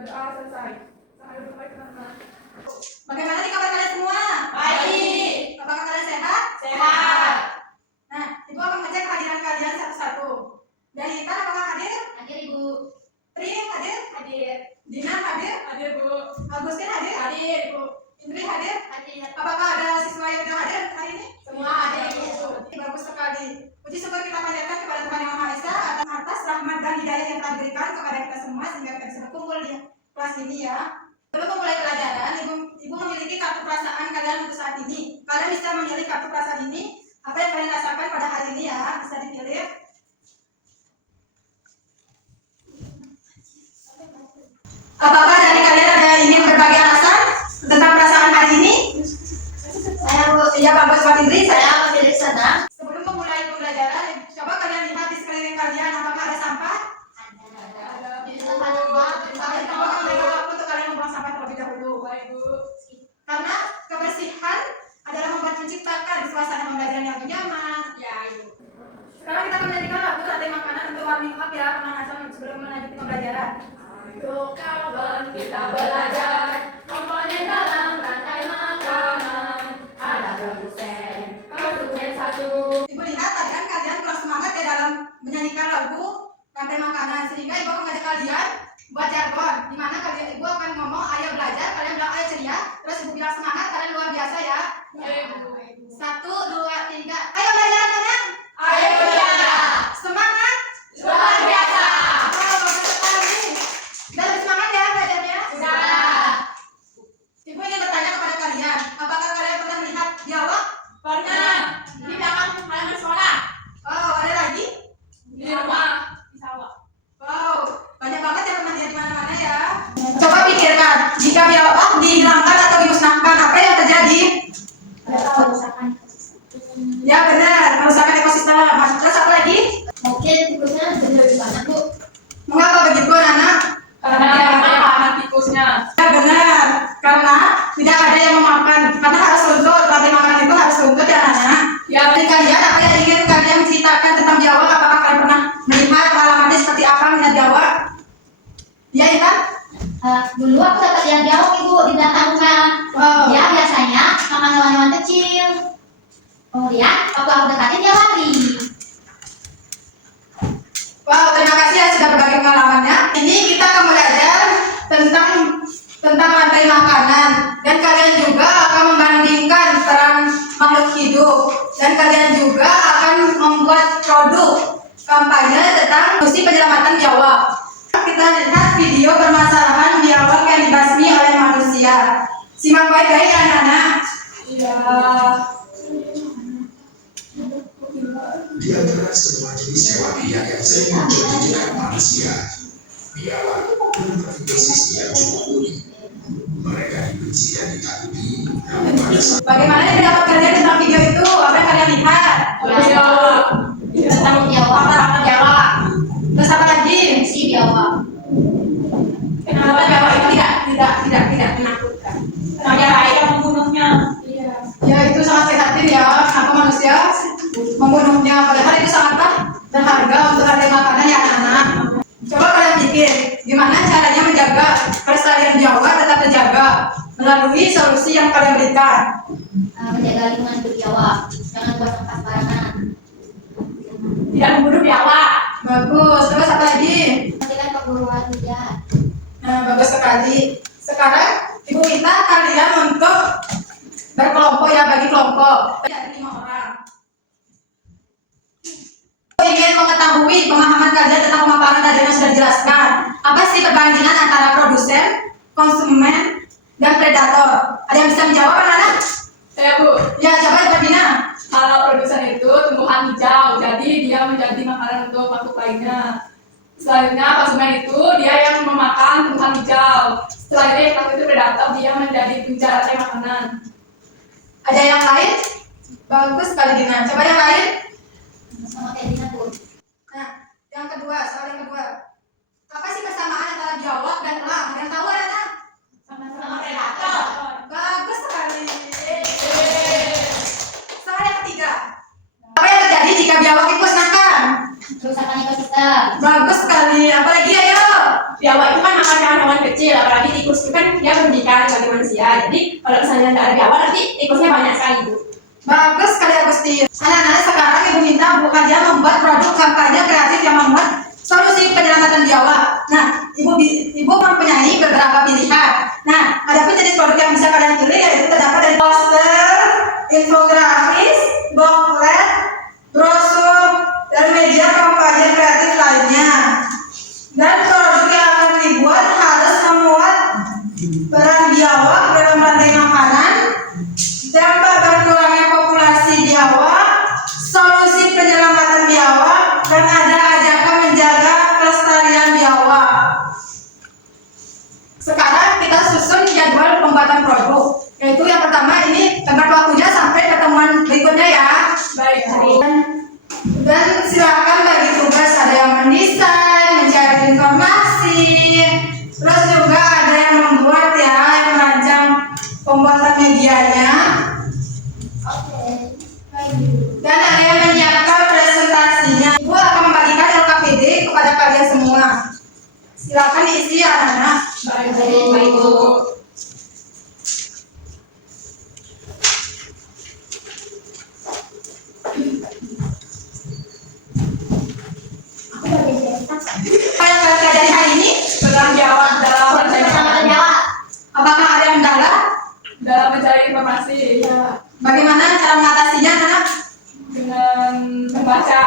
Berdoa selesai. Sampai berdoa teman-teman. Bagaimana nih kabar kalian semua? Baik. Apakah kalian sehat? Sehat. Nah, Ibu akan mengecek kehadiran kalian satu-satu. Dari Intan apakah hadir? Hadir Ibu. Tri hadir? Hadir. Dina hadir? Hadir, Bu. Agustin hadir? Hadir, Bu. Indri hadir? Hadir. Apakah ada siswa yang tidak hadir hari ini? Semua hadir, Bu. Bagus sekali. Puji syukur kita panjatkan kepada Tuhan Yang Maha Esa atas rahmat dan hidayah yang telah diberikan kepada kita semua sehingga kita bisa berkumpul di kelas ini ya. Sebelum memulai pelajaran, Ibu memiliki kartu perasaan kalian untuk saat ini. Kalian bisa memilih kartu perasaan ini. Apa yang kalian rasakan pada hari ini ya, bisa dipilih. Apakah dari kalian ada yang ingin berbagi alasan tentang perasaan hari ini? Saya Bu. Iya, bagus Pak Indri. Saya pemilik sana. Sebelum memulai pembelajaran, coba kalian lihat di sekeliling kalian apakah ada sampah? Ada. Di tempat tempat. Coba kalian waktu untuk kalian membuang sampah terlebih dahulu. Baik, Bu. Karena kebersihan adalah membuat menciptakan suasana pembelajaran yang nyaman. Ya, Ibu. Sekarang kita akan menyanyikan lagu Rantai Makanan untuk warming up ya, pemanasan sebelum melanjutkan pembelajaran. Ayo kawan, kita belajar. Komponen dalam rantai makanan. Ada produsen satu. Ibu lihat tadi kan kalian kurang semangat ya dalam menyanyikan lagu Rantai Makanan, sehingga Ibu akan mengajak kalian buat jargon. Dimana kalian Ibu akan ngomong ayo belajar, kalian bilang ayo ceria, terus Ibu bilang semangat, kalian luar biasa ya. Baik, Bu. 1, 2, 3. Ayo belajar anak. Ayo, ya. Semangat. Luar biasa. Oh, bagus sekali. Udah lebih semangat ya belajarnya? Sudah. Ibu ingin bertanya kepada kalian, apakah kalian pernah melihat biawak? Pernah. Di belakang halaman sekolah. Oh, ada lagi? Di rumah. Di sawah. Wow, banyak banget yang pernah lihat di mana-mana ya. Coba pikirkan, jika biawak dihilangkan atau dimusnahkan, apa yang terjadi? Ada kerusakan. Ya benar, kerusakan ekosistem. Terus apa lagi? Mungkin tikusnya jadi lebih banyak Bu. Mengapa begitu anak-anak? Karena dia memakan tikusnya. Ya benar, karena tidak ada yang memakan. Karena harus runtuh, rantai makanan itu harus runtuh ya anak-anak. Ya, Dari kalian, apa yang ingin kalian ceritakan tentang biawak? Apakah kalian pernah melihat pengalamannya seperti apa melihat biawak? Ya Intan? Dulu aku dapat lihat biawak Ibu di belakang rumah. Wow. Dia biasanya makan hewan-hewan kecil. Kemudian waktu aku dekatin dia lari. Wow, terima kasih ya sudah berbagi pengalamannya. Ini kita akan belajar tentang rantai makanan, dan kalian juga akan membandingkan peran makhluk hidup, dan kalian juga akan membuat produk kampanye tentang misi penyelamatan biawak. Kita lihat video permasalahan biawak yang dibasmi oleh manusia. Simak baik-baik anak-anak. Iya. Di antara semua jenis hewan liar yang sering muncul di dekat manusia, biawak memiliki sisi yang cukup unik. Mereka dibenci dan ditakuti, namun pada saat Bagaimana pendapat kalian tentang video itu? Apa yang kalian lihat? Iya. Tentang biawak. Fakta biawak. Terus apa lagi? Si biawak. Kenapa biawak itu tidak menakutkan? Ada yang membunuhnya. Iya. Ya itu sangat prihatin ya, kenapa manusia membunuhnya, padahal itu sangat berharga untuk rantai makanan ya anak-anak. Coba kalian pikir, gimana caranya menjaga kelestarian biawak tetap terjaga melalui solusi yang kalian berikan. Menjaga lingkungan hidup biawak. Jangan buat sampah sembarangan. Tidak membunuh biawak. Bagus, terus apa lagi? Hentikan perburuan liar. Nah, bagus sekali. Sekarang Ibu minta kalian untuk berkelompok ya, bagi kelompok. Ada 5 orang. Ingin mengetahui pemahaman kalian tentang pemaparan tadi yang sudah dijelaskan. Apa sih perbandingan antara produsen, konsumen, dan predator? Ada yang bisa menjawab anak-anak? Saya, Bu. Ya, coba Ibu Dina. Kalau produsen itu tumbuhan hijau, jadi dia menjadi makanan untuk makhluk lainnya. Selanjutnya konsumen itu dia yang memakan tumbuhan hijau. Setelah itu predator, dia menjadi penjara rantai makanan. Ada yang lain? Bagus sekali Dina. Coba yang lain. Sama kayak Dina Bu. Nah, yang kedua, soal yang kedua. Apa sih persamaan antara biawak dan elang? Ada yang tahu anak-anak? Sama predator. Bagus sekali. Soal yang ketiga. Apa yang terjadi jika biawak dimusnahkan? Kerusakan ekosistem. Bagus sekali. Apalagi ayo? biawak itu kan makan hewan kecil, apalagi tikus itu kan dia merugikan bagi manusia. Jadi kalau misalnya tidak ada biawak nanti tikusnya banyak sekali Bu. Bagus sekali Agustin. Anak-anak sekarang ibu minta Bu Kaja membuat produk kampanye kreatif yang membuat solusi penyelamatan biawak. Nah, ibu mempunyai beberapa pilihan. Nah, ada pun jenis produk yang bisa kalian pilih yaitu terdapat dari poster, infografis, booklet, brosur, dan media kampanye kreatif lainnya. Dan produk yang akan dibuat harus memuat peran biawak dalam rantai makanan, dampak berkurangnya populasi biawak, solusi penyelamatan biawak, dan ada ajakan menjaga kelestarian biawak. Sekarang kita susun jadwal pembuatan produk, yaitu yang pertama ini tenggat waktunya sampai pertemuan berikutnya ya. Baik Bu. Dan silakan bagi tugas, ada yang mendesain, mencari informasi, terus juga ada yang membuat ya, yang merancang pembuatan medianya, dan ada yang menyiapkan presentasinya. Ibu akan membagikan LKPD kepada kalian semua. Silakan diisi anak-anak. Baik Bu. Apa yang kalian pelajari hari ini? Peran biawak dalam mencari Penyelamatan biawak. Apakah ada yang kendala? dalam mencari informasi Bagaimana cara mengatasinya, nak? dengan membaca.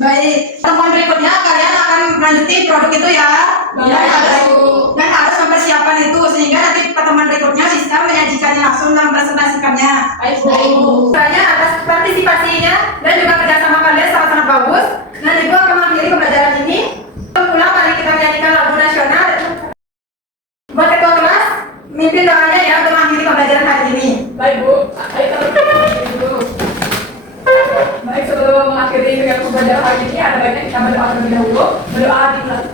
Baik, pertemuan berikutnya kalian akan melanjuti produk itu ya. Baik, Bu. Dan harus mempersiapkan itu sehingga nanti pertemuan berikutnya bisa menyajikannya langsung dan mempresentasikannya. Baik Bu. Banyak atas partisipasinya dan juga kerjasama kalian sangat-sangat bagus. Dan ibu akan mengakhiri pembelajaran ini. Pulang mari kita menyanyikan lagu nasional. Buat ketua kelas, mimpin doanya ya untuk mengakhiri pembelajaran hari ini. Baik Bu. Ayo kita berdoa dulu. Baik, sebelum mengakhiri kegiatan pembelajaran hari ini ada baiknya kita berdoa terlebih dahulu. Berdoa dimulai.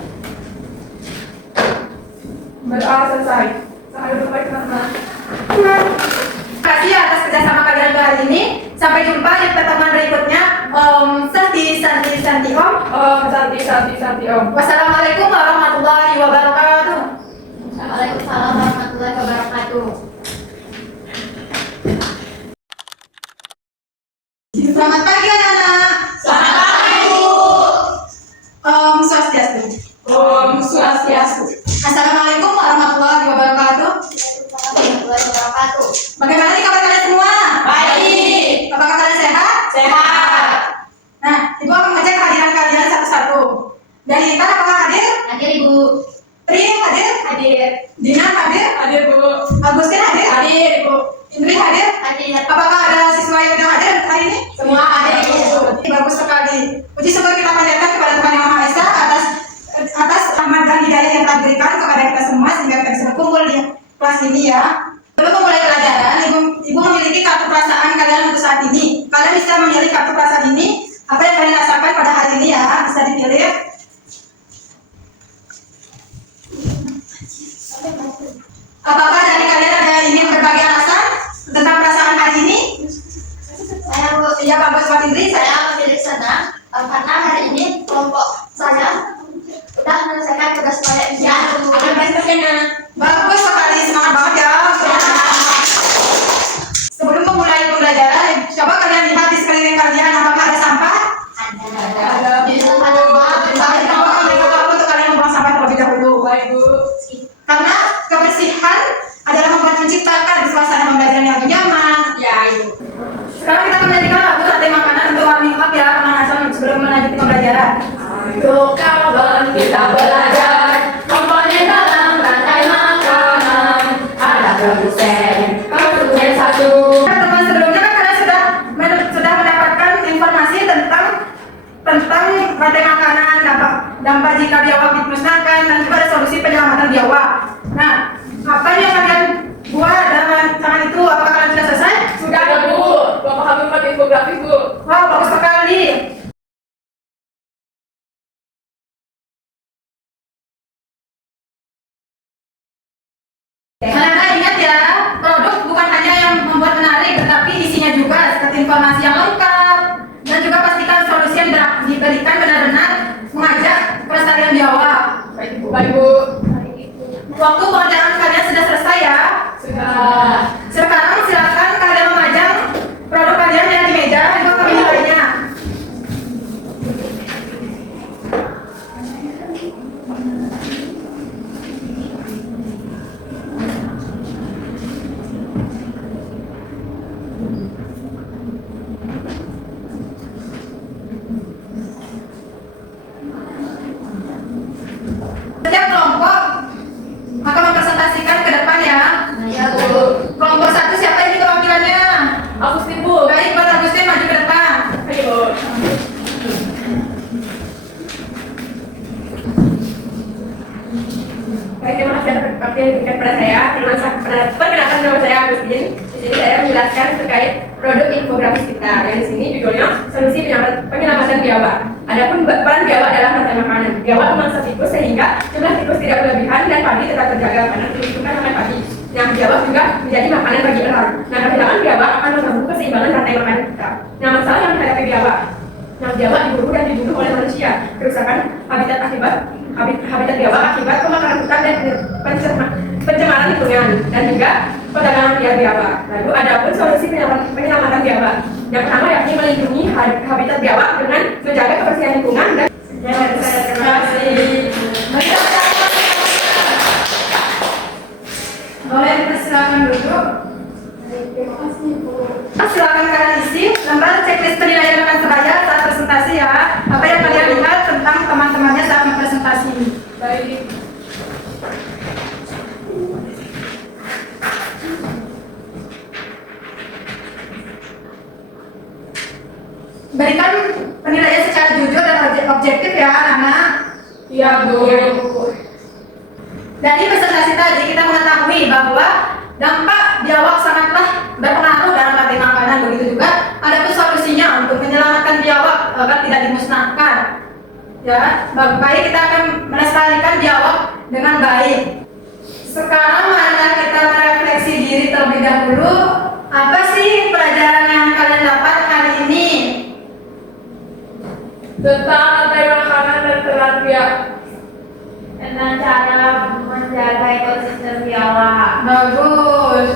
Berdoa selesai. Sampai jumpa baik teman-teman. Terima kasih atas kerjasama kalian untuk hari ini. Sampai jumpa di pertemuan berikutnya. Om Santi Om. Santi Om. Wassalamualaikum warahmatullahi wabarakatuh. Waalaikumsalam warahmatullahi wabarakatuh. Selamat pagi anak-anak. Selamat pagi Bu. Om Swastiastu. Om Swastiastu. Assalamualaikum warahmatullahi wabarakatuh. Waalaikumsalam warahmatullahi wabarakatuh. Bagaimana nih kabar kalian semua? Baik. Apakah kalian sehat? Sehat. Nah, ibu akan mengecek kehadiran kalian satu-satu. Dari Intan apakah hadir? Hadir Ibu. Tri hadir? Hadir. Dinar hadir? Hadir Bu. Agustin hadir? Hadir Bu. Indri hadir? Hadir. Apakah ada siswa yang tidak hadir hari ini? Semua hadir Bu. Bagus sekali. Puji syukur kita panjatkan kepada Tuhan Yang Maha Esa atas rahmat dan hidayah yang telah diberikan kepada kita semua sehingga kita bisa berkumpul di kelas ini ya. Sebelum memulai pelajaran, ibu memiliki kartu perasaan kalian untuk saat ini. Kalian bisa memilih kartu perasaan ini. Apa yang kalian rasakan pada hari ini ya, bisa dipilih. Apakah dari kalian ada yang ingin berbagi alasan tentang perasaan hari ini? Saya Bu. Iya, bagus Pak Indri. Saya memilih senang karena hari ini kelompok saya sudah menyelesaikan tugas proyek ujian. Bagus sekali, semangat banget ya. Sebelum memulai pembelajaran, coba kalian lihat di sekeliling kalian apakah ada sampah. Ada. Di tempat tempat. Tapi coba kalian beritahu untuk kalian membuang sampah terlebih dahulu. Baik Bu. Karena kebersihan adalah membuat menciptakan suasana pembelajaran yang nyaman. Ya Ibu. Sekarang kita akan menyanyikan lagu rantai makanan untuk warming up ya pemanasan sebelum melanjutkan pembelajaran. Ayo kawan kita belajar komponen dalam rantai makanan. Ada produsen satu. Teman sebelumnya kan kalian sudah mendapatkan informasi tentang rantai makanan, dampak jika biawak dimusnahkan, dan juga ada solusi penyelamatan biawak. Nah, apa yang kalian buat dalam rancangan itu? Apakah kalian sudah selesai? Sudah ada Bu. Bapak kami buat infografis Bu. Wow, bagus sekali. Anak-anak ingat ya, produk bukan hanya yang membuat menarik, tetapi isinya juga seperti informasi yang lengkap dan juga pastikan solusi yang diberikan benar-benar mengajak kelestarian biawak. Baik Baik Bu. Waktu pengerjaan kalian sudah selesai ya. Sudah. Sekarang silakan kalian memajang produk kalian yang di meja. Ibu kami nilainya. Setiap kelompok akan mempresentasikan ke depan ya. Ya Bu. Kelompok 1 siapa ini perwakilannya? Agustin Bu. Baik, Pak Agustin maju ke depan. Ayo Bu. Baik, terima kasih atas waktu yang diberikan kepada saya. Perkenalkan nama saya Agustin. Di sini saya menjelaskan terkait produk infografis kita. Yang di sini judulnya Solusi Penyelamatan Biawak. Adapun peran biawak dalam rantai makanan. Biawak memangsa tikus sehingga jumlah tikus tidak berlebihan dan padi tetap terjaga karena dibutuhkan oleh padi. Nah, biawak juga menjadi makanan bagi elang. Nah, kehilangan biawak akan mengganggu keseimbangan rantai makanan kita. Nah, masalah yang dihadapi biawak. Nah, biawak diburu dan dibunuh oleh manusia. Kerusakan habitat biawak akibat pembakaran hutan dan pencemaran lingkungan dan juga perdagangan liar biawak. Lalu ada pun solusi penyelamatan biawak. Yang pertama yakni melindungi habitat biawak dengan menjaga kebersihan lingkungan dan terima kasih. Boleh silakan duduk. Terima kasih Bu. Silakan kalian isi lembar checklist penilaian rekan sebaya saat presentasi ya. Apa yang kalian lihat tentang teman-temannya saat presentasi? Baik. Berikan penilaian secara jujur dan objektif ya anak-anak. Iya Bu. Dari presentasi tadi kita mengetahui bahwa dampak biawak sangatlah berpengaruh dalam rantai makanan. Begitu juga ada pun solusinya untuk menyelamatkan biawak agar tidak dimusnahkan. Ya, baik kita akan melestarikan biawak dengan baik. Sekarang marilah kita merefleksi diri terlebih dahulu. Apa sih pelajaran yang kalian dapat hari ini? Tentang rantai makanan dan ternak biawak. Tentang cara menjaga ekosistem biawak. Bagus.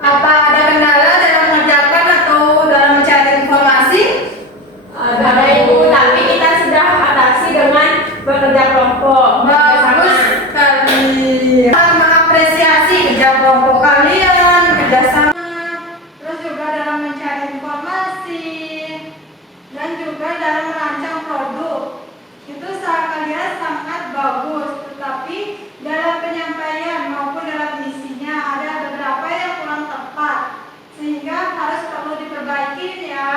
Apa ada kendala dalam mengerjakan atau dalam mencari informasi? Ada Ibu, tapi kita sudah atasi dengan bekerja kelompok. Bagus sekali. Kita mengapresiasi kerja kelompok kalian, kerjasama, terus juga dalam mencari informasi dan juga dalam merancang produk. Itu kalian sangat bagus, tetapi dalam penyampaian maupun dalam isinya ada beberapa yang kurang tepat, sehingga harus perlu diperbaiki ya.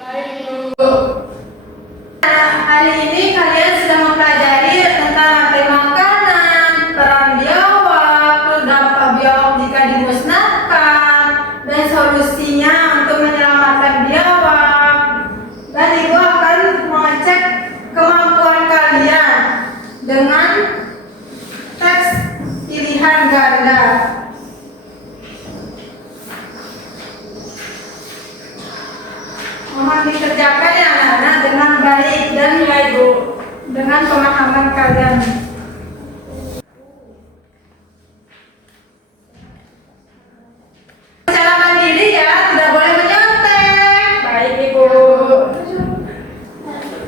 Baik Bu. Nah, hari ini kalian sudah mempelajari tentang rantai makanan, peran biawak, terus dampak biawak jika dimusnahkan, dan solusinya untuk menyelamatkan biawak. Dan Ibu akan mengecek kemampuan kalian dengan teks pilihan ganda. Mohon dikerjakan ya anak-anak dengan baik dan ya Ibu, dengan pemahaman kalian. Secara mandiri ya, tidak boleh menyontek. Baik Ibu.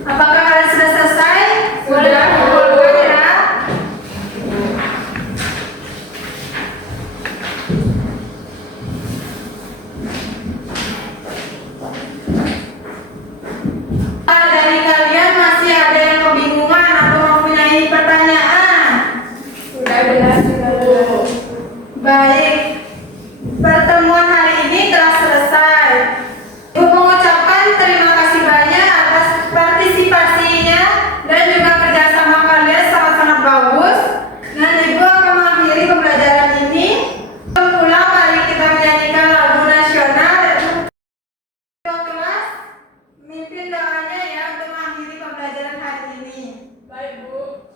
Apakah kalian sudah selesai? Sudah, Bu. Boleh ya. Dari kalian masih ada yang kebingungan atau mempunyai pertanyaan? Sudah jelas Bu. Baik, pertemuan hari ini telah selesai. Ibu mengucapkan terima kasih banyak atas partisipasinya dan juga kerjasama kalian sangat-sangat bagus. Dan Ibu akan mengakhiri pembelajaran ini. Pulang mari kita menyanyikan lagu nasional. Kelas, mimpin doanya ya untuk mengakhiri pembelajaran hari ini. Baik Bu.